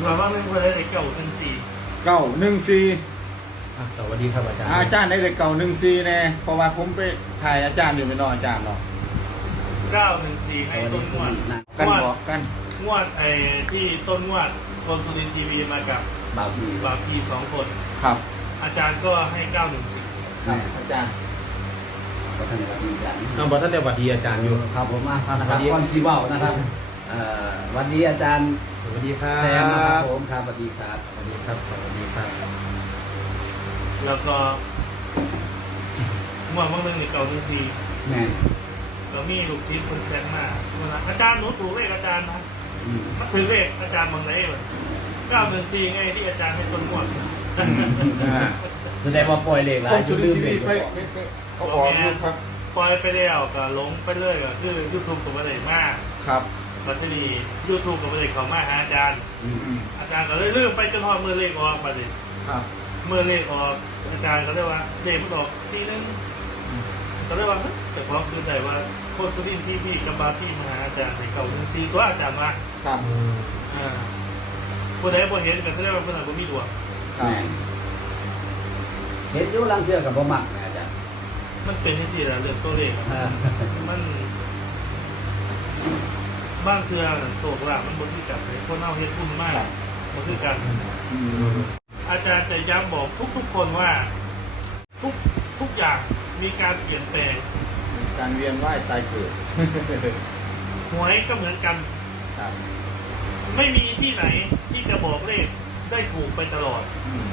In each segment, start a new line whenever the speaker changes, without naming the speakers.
เราว่าไม่ควรได้เก่า1-4
สวัสดีครับอาจารย์
อาจารย์ได้เลข914แน่เพราะว่าผมไปถ่ายอาจารย์อยู่ไม่นอนอาจารย์เนาะ
914ให้ต้นงวด
กันบอกกัน
งวดที่ต้นงวดคนสุรินทร์ทีวีมากับบ
างที
2 คน
ครับ
อาจารย์ก็ให้ 914
ครับอาจารย์
ก็ท่านได้มีการ
บอกท่านได้สวัสดีอาจารย์อยู่
ครับผมมานะครับก่อนซีว่าวนะครับวันนี้อาจารย์
สวัสดีครั
แซมนะครับ
บ
ผมครับสวัสดีครับ
สวัสดีครับสวัสดีครับ
แล้วก็งวดบางเรื่องนี่914
แม่
เรามีลูกศิษย์คนแข็งมากอาจารย์หนูถูกเลขอาจารย์นะ
อืม
มันถือเลขอาจารย์บางไหนเลย914ไงที่อาจารย์ให้ต้นงวด
แสดงว่าปล่อยเลขหลา
ค
ย
นสุรินทร์ทีวีเขาออกอยู่ครับ
ปล่อยไปแล้วก็หลงไปเรื่อยก็คือยูทูบกับอะไรมาก
ครับ
ปัจจุบันยูทูบกับอะไรเขามาหาอาจารย์ อาจารย์ก็เลยเลื่อนไปจนพอมือเลขออกมาดิ
ครับ
มือเลขออกอาจารย์ก็เรียกว่าเลขมันออกทีนึงก็เรียกว่าแต่พอคือแต่ว่าโคตรสุรินทร์ที่พี่กับบาพี่มาหาอาจารย์ในเขา1-4ตัวอาจารย์มา
ครับ
ผู้ใดผู้เห็นก็เรียกว่าเพื่อนผมมีดวง
ครับ
แม่เห็นอยุ่ลังเชื่อกับบ่มักนะอาจารย์
มันเป็นที่สี่แหละเรื่องตัวเลขอะ
อ่า
มันบ้างเทือโศกละมันบนที่กับคนเอาเฮ็ดบุญมากบนที่กัน อาจารย์จะย้ำบอกทุกคนว่าทุกอย่างมีการเปลี่ยนแปลง
การเวียนว่ายตายเกิด
หวยก็เหมือนกัน
ครับ
ไม่มีที่ไหนที่จะบอกเลขได้ถูกไปตลอด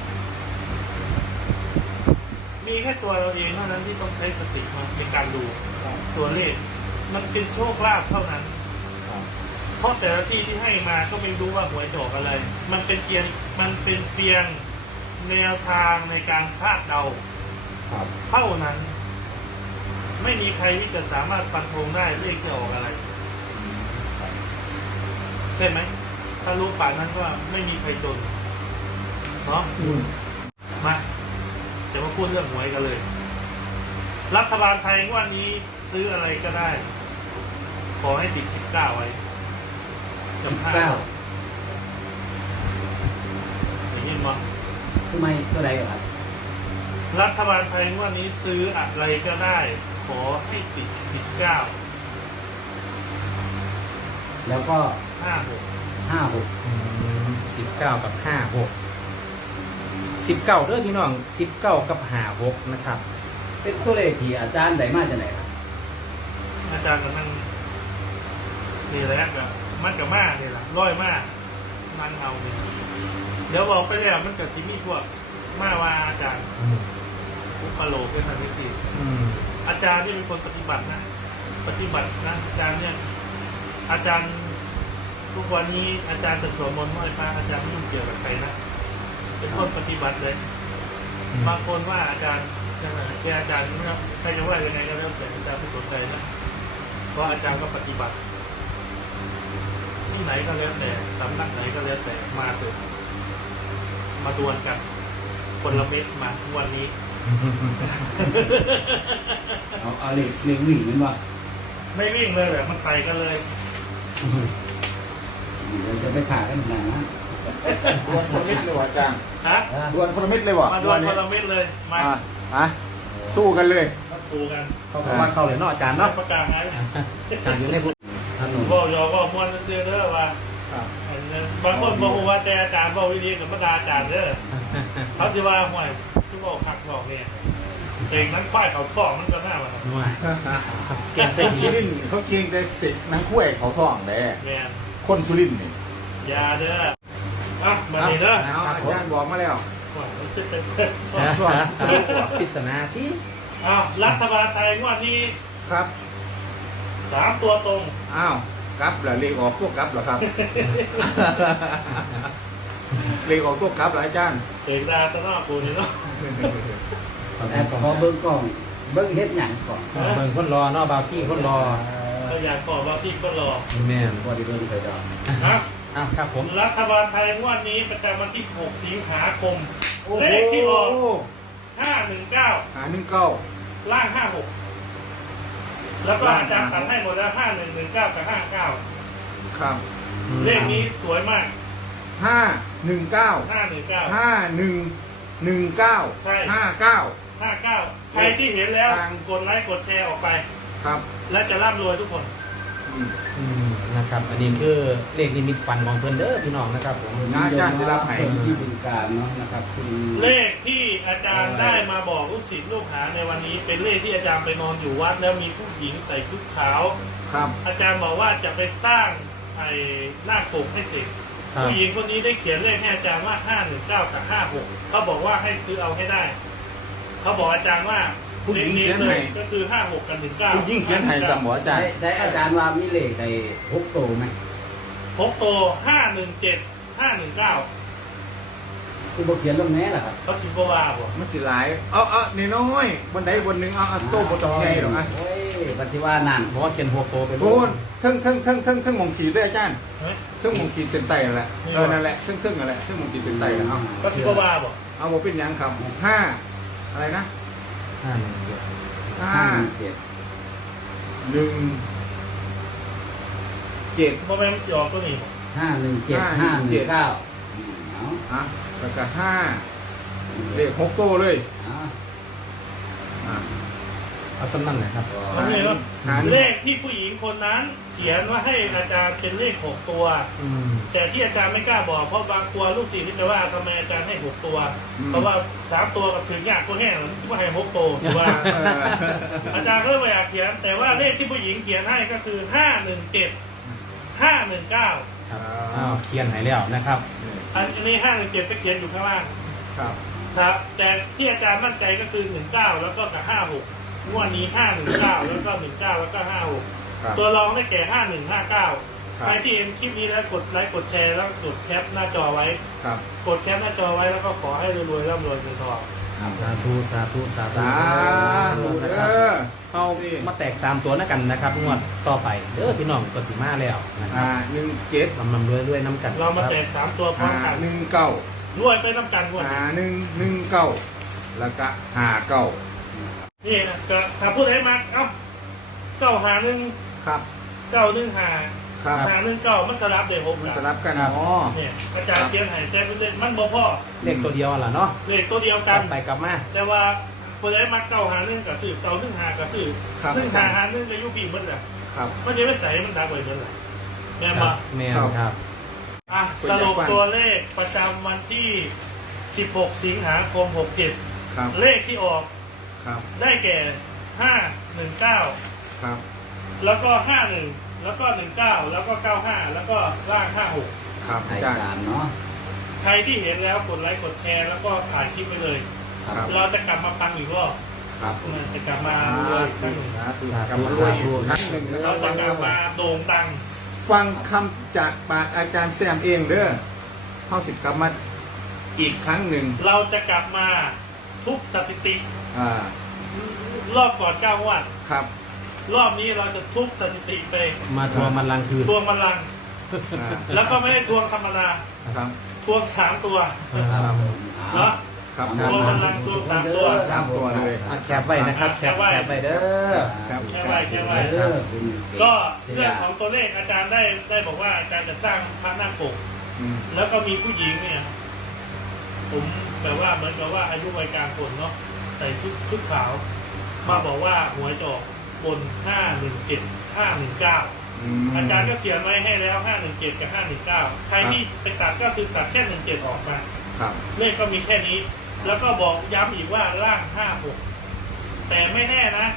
มีแค่ตัวเราเองเท่านั้นที่ต้องใช้สติมาในการดูตัวเลข มันเป็นโชคลาภเท่านั้น
ครับ
เพราะแต่ละที่ที่ให้มาก็ไม่รู้ว่าหวยจะออกอะไร มันเป็นเพียงแนวทางในการคาดเดา
ครับ
เท่านั้น ไม่มีใครที่จะสามารถฟันธงได้เลขจะออกอะไรใช่ไหมถ้ารู้ป่านนั้นว่าไม่มีใครจนเนาะมาจะมาพูดเรื่องหวยกันเลย รัฐบาลไทยงวันนี้ซื้ออะไรก็ได้ ขอให้ติด19ไว้กับ5อย่างนี้มั้ง
ทำไมตัวใดครับ
รัฐบาลไทยงวันนี้ซื้ออะไรก็ได้ ขอให้ติด19
แล้วก็
56
56
19กับ56 19เด้อพี่น้อง19กับ56นะครับ
เป็นตัวเลขที่อาจารย์ได้มาจากไหนครับ
อาจารย์กับมันนี่แหละกับมันกับมาเนี่ยแหละร้อยมากมันเอาเนี่ยเดี๋ยวบอกไปแล้วมันกับที่มีพวกมาว่าอาจารย์อุปโลกเป็นทางวิธีอาจารย์ที่เป็นคนปฏิบัตินะอาจารย์เนี่ยอาจารย์ทุกวันนี้อาจารย์จะสวดมนต์ไหว้พระอาจารย์ไม่ยุ่งเกี่ยวกับใครนะเป็นคนปฏิบัติเลยบางคนว่าอาจารย์แกอาจารย์ไม่รู้ใครจะว่ายังไงก็แล้วแต่อาจารย์ไม่สนใจนะเพราะอาจารย์ก็ปฏิบัติที่ไหนก็แล้วแต่สำนักไหนก็แล้วแต่มาเถอะมาดวลกันคนละเม็ดมาทุกวันนี้
เอาเลขวิ่งนั่นวะ
ไม่วิ่งเลยแบบมาใส่กันเลย
เดี๋ยวจะไปขากันหนานะ
ดวลคนละเม็ดเลยว่ะอาจารย์
ฮะ
ดวลคนละเม็ดเลยว่ะ
มาดวลคนละเม็ดเลยมา
สู้กันเลย
มาสู้กัน
เข้ามาเข้าเลยเนาะอาจารย์เนาะ
ประกาศไง
อาจารย์อยู่ในพุทธ
ถนน
บอกยอบอกมวนเสื้อเด้อว่าบางคนบอกว่าแต่อาจารย์บอกวิธีกับประกาศอาจารย์เด้อเขาจะว่าห่วยที่บอกคักบอกเนี่ยเสกนั้นควายเขาท้องมันก็น่ามา
ว่า
เก่งเส้นสุรินทร์เขาเก่งแต่เสกนังคุ้ยเขาท่องเลย
เนี่ย
คนสุรินทร์นี่
ยาเด้ออ่ะมาดีเด้อ
เอาอาจารย์บอกมาแล้ว
ห่วยมันจะเป็น
ปริศนาที่
อ้าวรัฐบาลไทยงวดนี้
ครับ
3 ตัวตรง
อ้าวกลับเหรอเลขออกตัวกลับเหรอครับ เลขออกตัวกลับเหรออาจารย์
เสกดาตะนอกกูนี่เนาะ
แอบขอเบิ้งกล้องเบิ้งเฮ็ดหยังก่อน
เบิ่งคนรอเนาะบาวพี่คนรอ
ถ้าอยากบอกว่าพี่ก็รอ
แม่น
พอดีเบิ้งไปดอก
นะ
อ้าวครับผม
รัฐบาลไทยงวดนี้ประจำวันที่ 6 สิงหาคม เลขที่ออก 519
หา19
ล่าง 56 แล้วก็อาจารย์ตัดให้หมดแล้ว 5119 กับ 59
ครับ
เลขนี้สวยมาก
519
519
5119
ใช่
59
59ใครที่เห็นแล้ว
ทาง
กดไลค์กดแชร์ออกไป
ครับ
และจะร่ำรวยทุกคน
นะครับ อันนี้คือเลขนิมิตฝันของเพิ่นเด้อพี่น้องนะครับผม
นะอาจารย์ศิลาไผ่
คนที่บึงการเนาะนะครับคุณ
เลขที่อาจารย์ได้มาบอกลูกศิษย์ลูกหาในวันนี้ เป็นเลขที่อาจารย์ไปนอนอยู่วัดแล้วมีผู้หญิงใส่ชุดขาว
ครับ
อาจารย์บอกว่าจะไปสร้างไอ้หน้าคปกให้เสร็จ
ครับ
ผู้หญิงคนนี้ได้เขียนเลขให้อาจารย์ว่า 519 กับ 56เขาบอกว่าให้ซื้อเอาให้ได้ เขาบอกอาจารย์ว่า
ผู้หญิงเขียน
เล
ให้
ขก็คือ 56 กับ 19
ผู้ยิ่งเขียนให้สมออาจารย์
ได้อาจารย์ว่ามีเลขใน6โตไหม
พกโต 517 519
คุณบอกเขียนลงแน่ล่ะครับ
เขาสิบวาบอก
มันสิหลายน้อยๆบนใดบนหนึ่งเอาโต๊ะบนตรงใหญ่หรอกอ่ะ
โอ้ยปฏิว่านั่น
เพราะว่าเขียนหัวโตไป
โทนเทั้งหมองขีดด้วยอาจารย์
เฮ้ย
เทั้งหมองขีดเส้นใต้นั่นแหละนั่นแหละเทั้งนั่นแหละเทั้งหมองขีดเส้นใต้เอา
เขาสิบวาบอก
เอาบอกเป็นหยังครับ5อะไรนะ
5
517
1 7
โมเมนต์สิออกตัวนี้บอก
517 519เอา
อ่ะแล้วก็5เลข6โตเลย
เอา
อ่ะ
เอาสำนั่นเลยครับ
มันมีว่า
หาหนึ่ง
เลขที่ผู้หญิงคนนั้น เขียนว่าให้อาจารย์เป็นเลข 6 ตัว แต่ที่อาจารย์ไม่กล้าบอกเพราะบางตัวลูกศิษย์ที่จะว่าทำไมอาจารย์ให้ 6 ตัว เพราะว่า 3 ตัวกับถึงยากก็แห้งแล้วคิดว่าให้ 6 ตัวถือว่า อาจารย์ก็ไม่อยากเขียน แต่ว่าเลขที่ผู้หญิงเขียนให้ก็คือ 517 519
ครับอ้าวเขียนให้แล้วนะครับ
อันนี้ 517ไปเขียนอยู่ข้างล่าง
ครับ
ครับ แต่ที่อาจารย์มั่นใจก็คือ 19 แล้วก็กับ 56งวดนี้ 519 แล้วก็ 19 แล้วก็
ครับ
56 ตัวรองได้แก่ 5159
ครับ
ใครที่เห็นคลิปนี้แล้วกดไลค์กดแชร์แล้วกดแคปหน้าจอไว้
ครับ
กดแคปหน้าจอไว้แล้วก็ขอให้รวยๆร่ำรวยเงินทอง
สาธุสาธุสาธุ
สาธุ
นะ
เด้
ครับ
อ
เอามาแตก3ตัวนะกันนะครับงวดต่อไปเด้อพี่น้องก็สิมาแล้วนะครับ
17
ลำด้วยน้ำกัน
เรามาแจก3ตัวพร้อมกัน
519
รวยไปน้ำกันงวดนี้
5119แล้วก็59
นี่นะก็ถ้าพูดให้มากเอ้าเก้าหาหนึ่ง
ครับ
เก้าหนึ่งหา
ครับ
หาหนึ่งเก้ามันสลับเดี๋ยวผม
มัน
กั
ส
น
ลับกันอ๋อ
เนี่ยอาจารย์เขียนให้ใจเป็นเลขมันบ่พ่อ
เลขตัวเดียวล่ะเนาะ
เลขตัวเดียว
ก
กั
ลั
น
บไปกลับมา
แต่ว่าคนได้มาเก้าหาหนึ่งกับสื่อเก้าหนึ่งหากับสื่อ
ครับ
หนึ่งหาหาหนึ่งจะยุปีมันแหละ
ครับ
มันจะไม่ใส่มันดังไปเหมือนแหละแม่
ครั
มา
บแม่นครับ
อ่ะสรุปตัวเลขประจำวันที่ 16 สิงหาคม 67
ครับ
เลขที่ออก
ครับ
ได้แก่ 519
ครับ
แล้วก็ 51 แล้วก็ 19 แล้วก็ 95 แล้วก็ล่าง 56
ครับ
อา
อาจารย์
จารย์เนาะ
ใครที่เห็นแล้วกดไลค์กดแชร์แล้วก็ถ่ายคลิปไปเลย
ครับ
เราจะกลับมาฟังอีกรอบ
ครับ
จะกลับมาด้วยอีกครั้งหนึ่ง
สาธุ
สาธุ
กลับมาด้วยอีกครั้งหนึ่งนะค
เรา
รับ
จะกลับมาโด่งดัง
ฟังคำจากปากอาจารย์แซมเองเด้อเข้าสิกลับมาอีกครั้งหนึ่ง
เราจะกลับมาทุบสถิติ
อ่าร
อบก่อน9 งวด
ครับ
รอบนี้เราจะทุบสถิติไป
มาทวงมันลังคืน
ทวงบัลลังก์
อ่า
แล้วก็ไม่ได้ทวงธรรมดา
ครับ
ทวง3 ตัว
ครับ
เนาะ
ครับ
ทวงบัลลังก์ทวง3 ตัว
สามตัวเลย
อ่ะแคปไว้นะครับแคปไว้เด้อ
ครับ
แค่ไว้แค่ไว้
เออคุณ
ก็เรื่องของตัวเลขอาจารย์ได้บอกว่าอาจารย์จะสร้างพระนาคปก
อืม
แล้วก็มีผู้หญิงเนี่ย ผมแบบว่าเหมือนกับว่าอายุวัยกลางคนเนาะใส่ชุดขาว มาบอกว่าหวยจะออกบน 517 519 อาจารย์ก็เขียนไว้ให้แล้ว 517 กับ 519 ใครที่ไปตัดก็คือตัดแค่ 17 ออกมา
ครับ
เลขก็มีแค่นี้ แล้วก็บอกย้ำอีกว่าล่าง 56 แต่ไม่แน่นะ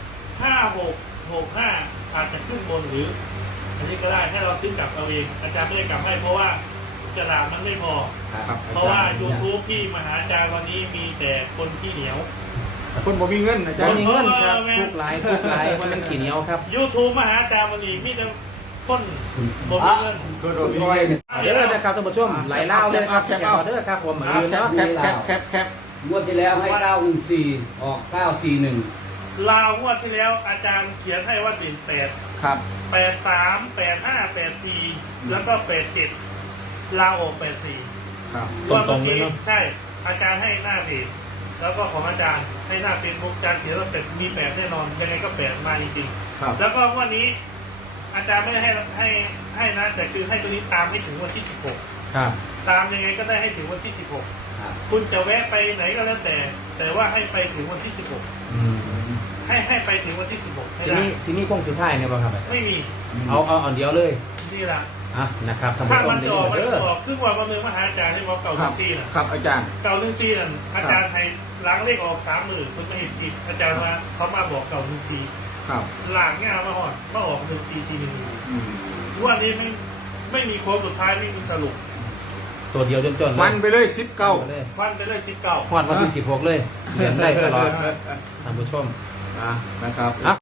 5665 อาจจะขึ้นบนหรือ อันนี้ก็ได้ให้เราซื้อกลับเอาเอง อาจารย์ไม่ได้กลับให้เพราะว่ากระดาษมันไม่พอ
ครับ
เพราะว่า YouTube ที่มหาอาจารย์วันนี้มีแต่คนที่เหนียว
คนบ่มีเงินอาจาร
บ่
ย์
มีเงินครับทุกหลายว่ามันกี่เหนียวครับ
YouTube มหาอาจารย์วันนี้มีแต่คนบ่มีเงิน
คนบ่มีเงิน
เด้อนะครับท่านผู้ชมไหลเล่าเลยนะครับแคปเอาเด้อครับผมเหมือนเดิม
แคป
เนาะ
แคป
งวดที่แล้วให้ 914 ออก 941
ลาวงวดที่แล้วอาจารย์เขียนให้ว่าเป็น8
ครับ
83 85 84 แล้วก็ 87 ลาวออก 84
ครับ
ตรงๆเลยเนาะ
ใช่ อาจารย์ให้หน้าเพจแล้วก็ของอาจารย์ให้หน้าเฟซบุ๊กอาจารย์เขียนว่าเป็ดมี8แน่นอนยังไงก็8มาจริง
ครับ
ๆแล้วก็วันนี้ อาจารย์ไม่ได้ให้นะแต่คือให้ตัวนี้ตามให้ถึงวันที่ 16
ครับ
ตามยังไงก็ได้ให้ถึงวันที่
ครับ
16 คุณจะแวะไปไหนก็แล้วแต่ว่าให้ไปถึงวันที่
อืม
16 ให้ไปถึงวันที่ 16ให้
ซี
ได้
นี่ซีนี่โค้งสุดท้ายเนี่ยป่ะครับอาจารย์
ไม่มี
เอาเดียวเลย
นี่แหละ
อ่ะนะครับท่านผู้
ถ้า
ชม
มัน
ได้
จะออก
ยิน
มัน
เด้อ
ออกครึ่งวันวันหนึ่งมาหาอาจารย์ให้บอกเก่า
ค
ห
รั
นึ่
บ
งซีน่ะ
ครับอาจารย์
เก่าหนึ่งซีนั่นอาจารย์ไทยล้างเลขออก30,000คุณไม่เห็นผิดอาจารย์ว่าเขามาบอกเก่าหนึ่งซี
ครับ
หลังเนี่ยมาออกหนึ่งซีทีหนึ่ง
อืม
วันนี้ไม่มีโค้งสุดท้ายไม่มีสรุป
ตัวเดียวจนๆ
ฟันไปเลย19
เลย
ฟันไปเลย19
ฮอดวันที่16เลยเรียนได้ตลอดท่านผู้ชม
นะครับ
อ่ะ